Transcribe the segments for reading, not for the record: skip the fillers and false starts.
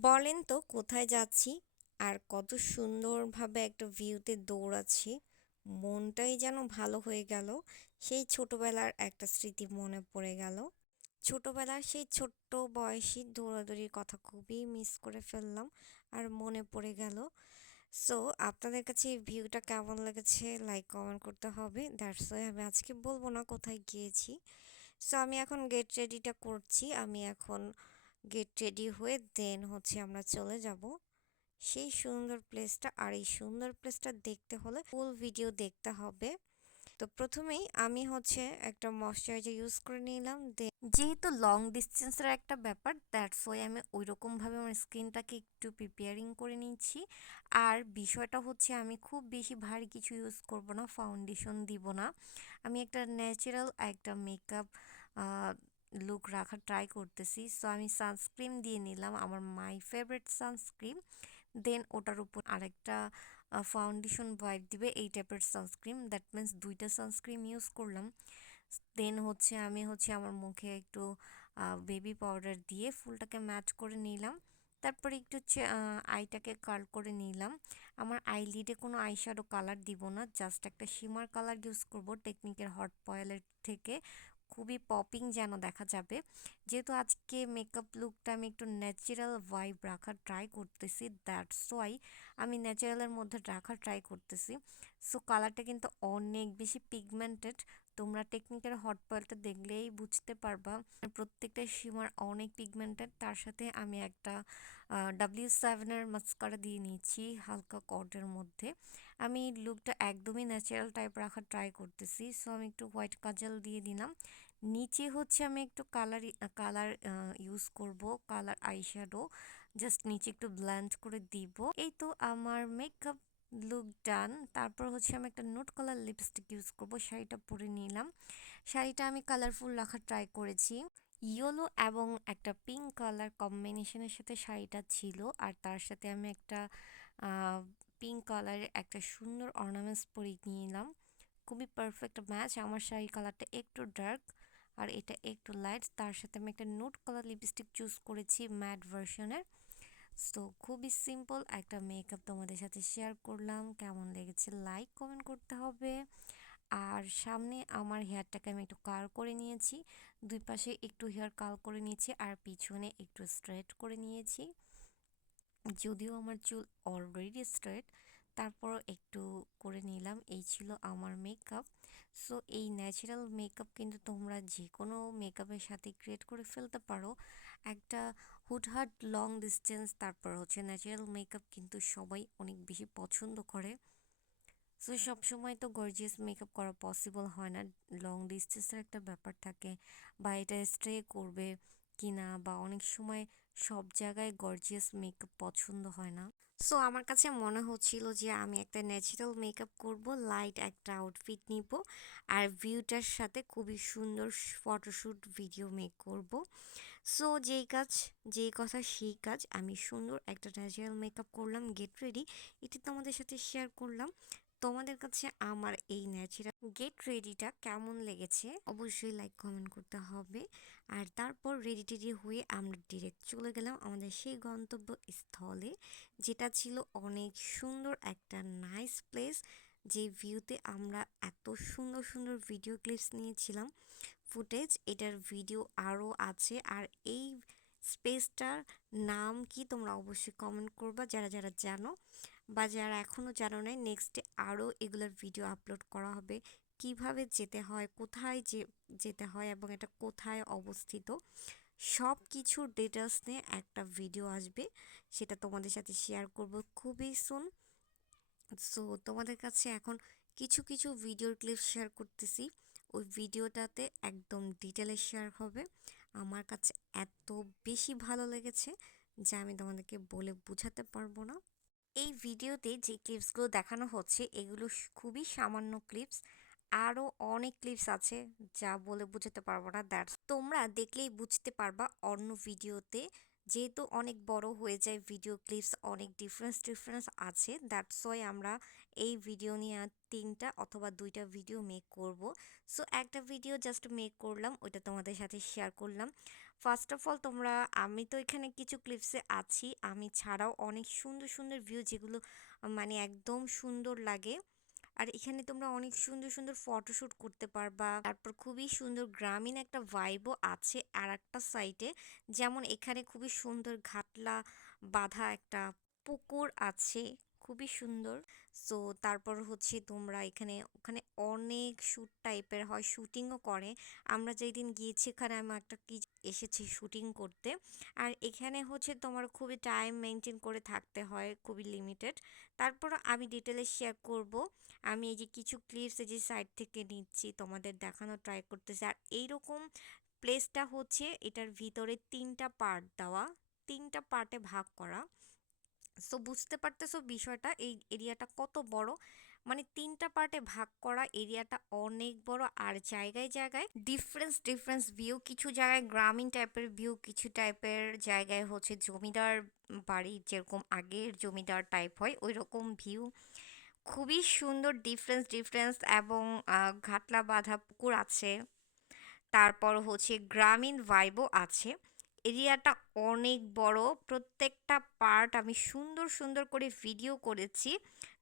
বলেন তো কোথায় যাচ্ছি আর কত সুন্দরভাবে একটা ভিউতে দৌড়াচ্ছি। মনটাই যেন ভালো হয়ে গেল। সেই ছোটবেলার একটা স্মৃতি মনে পড়ে গেল। ছোটবেলার সেই ছোট্ট বয়সী দৌড়াদৌড়ির কথা খুবই মিস করে ফেললাম আর মনে পড়ে গেল। সো আপনাদের কাছে এই ভিউটা কেমন লেগেছে লাইক কমেন্ট করতে হবে। দ্যাটস ওয়াই আমি আজকে বলবো না কোথায় গিয়েছি। সো আমি এখন গেট রেডিটা করছি। আমি এখন গেট রেডি হয়ে দেন হচ্ছে আমরা চলে যাব সেই সুন্দর প্লেসটা। আর এই সুন্দর প্লেসটা দেখতে হলে ফুল ভিডিও দেখতে হবে। তো প্রথমেই আমি হচ্ছে একটা ময়শ্চারাইজার ইউজ করে নিলাম। যেহেতু লং ডিস্টেন্সের একটা ব্যাপার, দ্যাটস ওয়াই আমি ওই রকমভাবে আমার স্কিনটাকে একটু প্রিপেয়ারিং করে নিচ্ছি। আর বিষয়টা হচ্ছে আমি খুব বেশি ভারী কিছু ইউজ করব না, ফাউন্ডেশন দিব না। আমি একটা ন্যাচারাল একটা মেকআপ লুক রাখার ট্রাই করতেছি। সো আমি সানস্ক্রিন দিয়ে নিলাম, আমার মাই ফেভারিট সানস্ক্রিন। দেন ওটার উপর আরেকটা ফাউন্ডেশন ওয়াইপ দিবে এই টাইপের সানস্ক্রিন, দ্যাট মিন্স দুইটা সানস্ক্রিন ইউজ করলাম। দেন হচ্ছে আমি হচ্ছে আমার মুখে একটু বেবি পাউডার দিয়ে ফুলটাকে ম্যাচ করে নিলাম। তারপরে একটু আইটাকে কার্ল করে নিলাম। আমার আইলিডে কোনো আইশ্যাডো কালার দিব না, জাস্ট একটা শিমার কালার ইউজ করব টেকনিকের হট পয়েলের থেকে। খুবই পপিং যেন দেখা যাবে। যেহেতু আজকে মেকআপ লুকটা আমি একটু ন্যাচারাল ভাইব রাখার ট্রাই করতেছি, দ্যাটস ওয়াই আমি ন্যাচারালের মধ্যে রাখার ট্রাই করতেছি। সো কালারটা কিন্তু অনেক বেশি পিগমেন্টেড। তোমরা টেকনিকের হট পয়েলটা দেখলেই বুঝতে পারবা প্রত্যেকটা শিমার অনেক পিগমেন্টেড। তার সাথে আমি একটা W7-এর মাস্কারা দিয়ে নিয়েছি হালকা কটের মধ্যে। আমি লুকটা একদমই ন্যাচারাল টাইপ রাখার ট্রাই করতেছি। সো আমি একটু হোয়াইট কাজল দিয়ে দিলাম। নিচে হচ্ছে আমি একটু কালার ইউজ করব, কালার আইশ্যাডো জাস্ট নিচে একটু ব্লেন্ড করে দিব। এই তো আমার মেকআপ লুক ডান। তারপর হচ্ছে আমি একটা নোট কালার লিপস্টিক ইউজ করব, শাড়িটা পরে নিলাম। শাড়িটা আমি কালারফুল রাখার ট্রাই করেছি। ইয়েলো এবং একটা পিঙ্ক কালার কম্বিনেশনের সাথে শাড়িটা ছিল। আর তার সাথে আমি একটা পিঙ্ক কালারের একটা সুন্দর অর্নামেন্টস পরে নিলাম। খুবই পারফেক্ট ম্যাচ। আমার শাড়ি কালারটা একটু ডার্ক আর এটা একটু লাইট। তার সাথে আমি একটা নোট কালার লিপস্টিক চুজ করেছি ম্যাট ভার্সনের। সো খুবই সিম্পল একটা মেকআপ তোমাদের সাথে শেয়ার করলাম। কেমন লেগেছে লাইক কমেন্ট করতে হবে। আর সামনে আমার হেয়ারটাকে আমি একটু কার্ল করে নিয়েছি, দুই পাশে একটু হেয়ার কার্ল করে নিয়েছি আর পিছনে একটু স্ট্রেট করে নিয়েছি। যদিও আমার চুল অলরেডি স্ট্রেট, তারপরও একটু করে নিলাম। এই ছিল আমার মেকআপ। সো এই ন্যাচারাল মেকআপ কিন্তু তোমরা যে কোনো মেকআপের সাথে ক্রিয়েট করে ফেলতে পারো। একটা হুটহাট লং ডিস্টেন্স তারপর হচ্ছে ন্যাচারাল মেকআপ কিন্তু সবাই অনেক বেশি পছন্দ করে। সো সবসময় তো গর্জিয়াস মেকআপ করা পসিবল হয় না, লং ডিস্টেন্সের একটা ব্যাপার থাকে, বা এটা স্ট্রে করবে কিনা, বা অনেক সময় সব জায়গায় গর্জিয়াস মেকআপ পছন্দ হয় না। সো আমার কাছে মনে হচ্ছিল যে আমি একটা ন্যাচারাল মেকআপ করব, লাইট একটা আউটফিট নিব আর ভিউটার সাথে খুবই সুন্দর ফটোশ্যুট ভিডিও মেক করব। সো যেই কথা সেই কাজ, আমি সুন্দর একটা ন্যাচারাল মেকআপ করলাম, গেট রেডি। এটি তোমাদের সাথে শেয়ার করলাম। তোমাদের কাছে আমার এই ন্যাচারাল গেট রেডিটা কেমন লেগেছে অবশ্যই লাইক কমেন্ট করতে হবে। আর তারপর রেডি টেডি হয়ে আমরা ডিরেক্ট চলে গেলাম আমাদের সেই গন্তব্যস্থলে, যেটা ছিল অনেক সুন্দর একটা নাইস প্লেস। যে ভিউতে আমরা এত সুন্দর সুন্দর ভিডিও ক্লিপস নিয়েছিলাম, ফুটেজ। এটার ভিডিও আরও আছে। আর এই স্পেসটার নাম কি তোমরা অবশ্যই কমেন্ট করবা যারা যারা জানো, বা যারা এখনও জানো নাই। নেক্সটে আরও এগুলোর ভিডিও আপলোড করা হবে, কিভাবে যেতে হয়, কোথায় যেতে হয় এবং এটা কোথায় অবস্থিত, সব কিছুর ডিটেলস নিয়ে একটা ভিডিও আসবে। সেটা তোমাদের সাথে শেয়ার করব খুবই সুন। সো তোমাদের কাছে এখন কিছু কিছু ভিডিওর ক্লিপ শেয়ার করতেছি। ওই ভিডিওটাতে একদম ডিটেলে শেয়ার হবে। আমার কাছে এত বেশি ভালো লেগেছে যে আমি তোমাদেরকে বলে বোঝাতে পারবো না। এই ভিডিওতে যে ক্লিপসগুলো দেখানো হচ্ছে এগুলো খুবই সামান্য ক্লিপস। আরও অনেক ক্লিপস আছে যা বলে বোঝাতে পারবো না, দ্যাটস তোমরা দেখলেই বুঝতে পারবা অন্য ভিডিওতে। যেহেতু অনেক বড় হয়ে যায় ভিডিও ক্লিপস, অনেক ডিফারেন্স ডিফারেন্স আছে, দ্যাটস ওয়াই আমরা এই ভিডিও নিয়ে তিনটা অথবা দুইটা ভিডিও মেক করব। সো একটা ভিডিও জাস্ট মেক করলাম, ওইটা তোমাদের সাথে শেয়ার করলাম। ফার্স্ট অফ অল আমি তো এখানে কিছু ক্লিপসে আছি। আমি ছাড়াও অনেক সুন্দর, সুন্দর ভিউ যেগুলো মানে একদম সুন্দর লাগে। আর এখানে তোমরা অনেক সুন্দর, সুন্দর ফটোশুট করতে পারবা। তারপর খুবই সুন্দর গ্রামীণ একটা ভাইবও আছে আরেকটা সাইডে। যেমন এখানে খুবই সুন্দর ঘাটলা বাঁধা একটা পুকুর আছে, খুবই সুন্দর। সো তারপর হচ্ছে তোমরা ওখানে অনেক শ্যুট টাইপের হয়, শুটিংও করে। আমরা যেদিন গিয়েছি ওখানে আমি একটা কি এসেছি শুটিং করতে। আর এখানে হচ্ছে তোমার খুবই টাইম মেনটেন করে থাকতে হয়, খুবই লিমিটেড। তারপর আমি ডিটেলে শেয়ার করব। আমি এই যে কিছু ক্লিপস এই যে সাইড থেকে নিচ্ছি, তোমাদের দেখানোর ট্রাই করতেছি। আর এইরকম প্লেসটা হচ্ছে এটার ভিতরে ৩টা পার্ট দেওয়া, ৩টা পার্টে ভাগ করা। সো বুঝতে পারতেছো বিষয়টা, এই এরিয়াটা কত বড়। মানে ৩টা পার্টে ভাগ করা, এরিয়াটা অনেক বড়। আর জায়গায় জায়গায় ডিফারেন্স ডিফারেন্স ভিউ, কিছু জায়গায় গ্রামীণ টাইপের ভিউ, কিছু টাইপের জায়গায় হচ্ছে জমিদার বাড়ি, যেরকম আগের জমিদার টাইপ হয় ওই রকম ভিউ। খুবই সুন্দর ডিফারেন্স ডিফারেন্স। এবং ঘাটলা বাঁধা পুকুর আছে। তারপর হচ্ছে গ্রামীণ ভাইবও আছে। এরিয়াটা অনেক বড়। প্রত্যেকটা পার্ট আমি সুন্দর সুন্দর করে ভিডিও করেছি।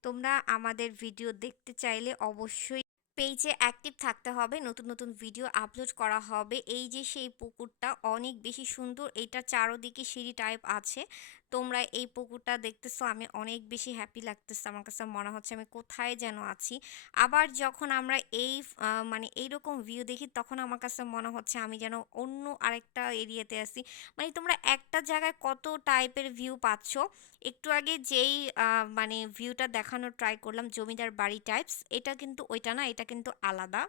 তোমরা আমাদের ভিডিও দেখতে চাইলে অবশ্যই পেজে অ্যাক্টিভ থাকতে হবে, নতুন নতুন ভিডিও আপলোড করা হবে। এই যে সেই পুকুরটা অনেক বেশি সুন্দর, এটা চারোদিকে সিঁড়ি টাইপ আছে। তোমরা এই পুকুরটা দেখতেছো, আমি অনেক বেশি হ্যাপি লাগতেছে। আমার কাছে মনে হচ্ছে আমি কোথায় যেন আছি। আবার যখন আমরা মানে এইরকম ভিউ দেখি, তখন আমার কাছে মনে হচ্ছে আমি যেন অন্য আরেকটা এরিয়াতে আছি। মানে তোমরা একটা জায়গায় কত টাইপের ভিউ পাচ্ছ। একটু আগে যেই মানে ভিউটা দেখানোর ট্রাই করলাম জমিদার বাড়ি টাইপস, এটা কিন্তু ওইটা না, এটা কিন্তু আলাদা।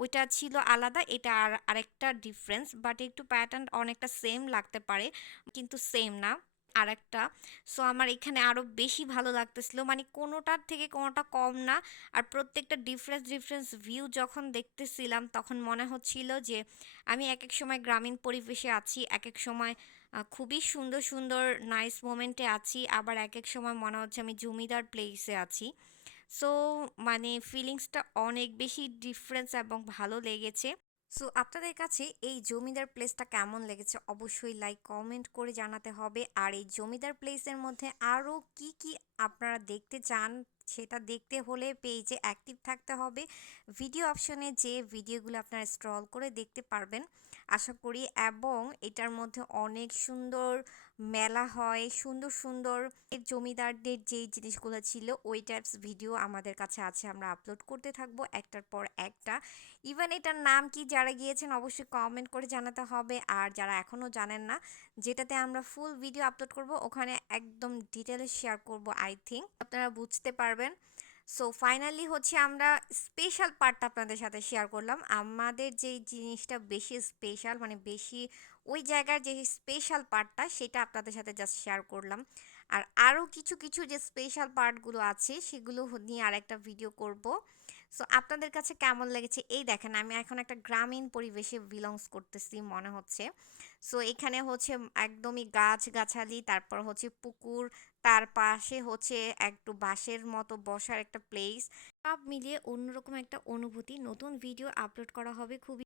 ওইটা ছিল আলাদা, এটা আরেকটা ডিফারেন্স। বাট একটু প্যাটার্ন অনেকটা সেম লাগতে পারে, কিন্তু সেম না, আরেকটা। সো আমার এখানে আরো বেশি ভালো লাগতেছিল, মানে কোনোটার থেকে কোনোটা কম না। আর প্রত্যেকটা ডিফারেন্স ডিফারেন্স ভিউ যখন দেখতেছিলাম, তখন মনে হচ্ছিল যে আমি এক এক সময় গ্রামীণ পরিবেশে আছি, এক এক সময় খুবই সুন্দর সুন্দর নাইস মোমেন্টে আছি, আবার এক এক সময় মনে হচ্ছে আমি জমিদার প্লেসে আছি। সো মানে ফিলিংসটা অনেক বেশি ডিফারেন্স এবং ভালো লেগেছে। সো আপনাদের কাছে এই জমিদার প্লেসটা কেমন লেগেছে অবশ্যই লাইক কমেন্ট করে জানাতে হবে। আর এই জমিদার প্লেসের মধ্যে আরও কি কি আপনারা দেখতে চান, সেটা দেখতে হলে পেজে অ্যাক্টিভ থাকতে হবে। ভিডিও অপশনে যে ভিডিওগুলো আপনারা স্ক্রল করে দেখতে পারবেন আশা করি। এবং এটার মধ্যে অনেক সুন্দর মেলা হয়, সুন্দর সুন্দর এর জমিদারদের যেই জিনিসগুলো ছিল ওই টাইপস ভিডিও আমাদের কাছে আছে, আমরা আপলোড করতে থাকবো একটার পর একটা। ইভেন এটার নাম কি যারা গিয়েছেন অবশ্যই কমেন্ট করে জানাতে হবে। আর যারা এখনও জানেন না, যেটাতে আমরা ফুল ভিডিও আপলোড করব ওখানে একদম ডিটেলে শেয়ার করব, আই থিঙ্ক আপনারা বুঝতে পারবেন। সো ফাইনালি হচ্ছে আমরা স্পেশাল পার্টটা আপনাদের সাথে শেয়ার করলাম। আমাদের যেই জিনিসটা বেশি স্পেশাল, মানে বেশি ওই জায়গার যে স্পেশাল পার্টটা, সেটা আপনাদের সাথে জাস্ট শেয়ার করলাম। আর আরও কিছু কিছু যে স্পেশাল পার্টগুলো আছে সেগুলো নিয়ে আরেকটা ভিডিও করব। সো আপনাদের কাছে কেমন লেগেছে? এই দেখেন আমি এখন একটা গ্রামীণ পরিবেশে বিলংস করতেছি মনে হচ্ছে। সো এখানে হচ্ছে একদমই গাছগাছালি, তারপর হচ্ছে পুকুর, তার পাশে হচ্ছে একটু বাঁশের মতো বসার একটা প্লেস। সব মিলিয়ে অন্যরকম একটা অনুভূতি। নতুন ভিডিও আপলোড করা হবে খুবই